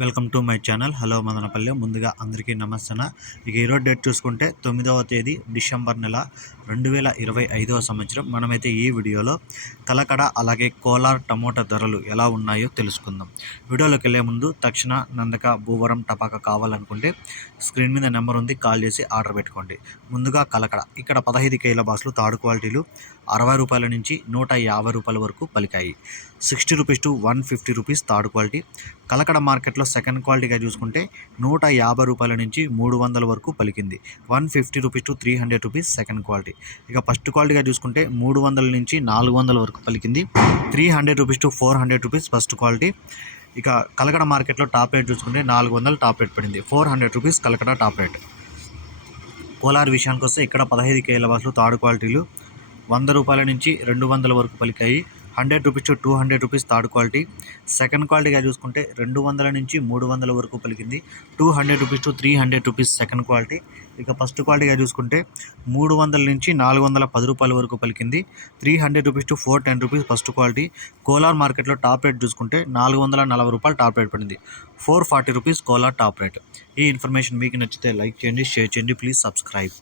Welcome to my channel. Hello Madanapalle. ముందుగా అందరికీ నమస్తన ఇక ఈరోజు డేట్ చూసుకుంటే తొమ్మిదవ తేదీ డిసెంబర్ నెల రెండు వేల ఇరవై ఐదవ సంవత్సరం. మనమైతే ఈ వీడియోలో కలకడ అలాగే కోలార్ టమోటా ధరలు ఎలా ఉన్నాయో తెలుసుకుందాం. వీడియోలోకి వెళ్ళే ముందు తక్షణ నందక భూవరం టపాక కావాలనుకుంటే స్క్రీన్ మీద నెంబర్ ఉంది కాల్ చేసి ఆర్డర్ పెట్టుకోండి. ముందుగా కలకడ. ఇక్కడ పదహైదు కేల బాసులు థర్డ్ క్వాలిటీలు అరవై రూపాయల నుంచి నూట యాభై రూపాయల వరకు పలికాయి. Sixty rupees to one fifty rupees third quality. Kalakada మార్కెట్లో సెకండ్ క్వాలిటీగా చూసుకుంటే నూట యాభై రూపాయల నుంచి మూడు వందల వరకు పలికింది. One fifty rupees to three hundred rupees second quality. ఇక ఫస్ట్ క్వాలిటీగా చూసుకుంటే మూడు వందల నుంచి నాలుగు వందల వరకు పలికింది. Three hundred rupees to four hundred rupees first quality. ఇక కలకడ మార్కెట్లో టాప్ రేట్ చూసుకుంటే నాలుగు వందలు టాప్ రేట్ పడింది. Four hundred rupees Kalakada top rate. Kolar విషయానికి వస్తే ఇక్కడ పదహైదు కేల బస్సులు థర్డ్ క్వాలిటీలు వంద రూపాయల నుంచి రెండు వందల వరకు పలికాయి. Hundred rupees to two hundred rupees third quality. Second క్వాలిటీగా చూసుకుంటే రెండు వందల నుంచి మూడు వందల వరకు పలికింది two hundred rupees to three hundred rupees second quality. ఇక ఫస్ట్ క్వాలిటీగా చూసుకుంటే మూడు వందల నుంచి నాలుగు వందల పది రూపాయల వరకు పలికింది three hundred rupees to four ten rupees first quality. Kolar మార్కెట్లో టాప్ రేట్ చూసుకుంటే నాలుగు వందల నలభై రూపాయలు టాప్ రేట్ పడింది. Four forty rupees Kolar top rate. ఈ ఇన్ఫర్మేషన్ మీకు నచ్చితే లైక్ చేయండి షేర్ చేయండి. Please subscribe.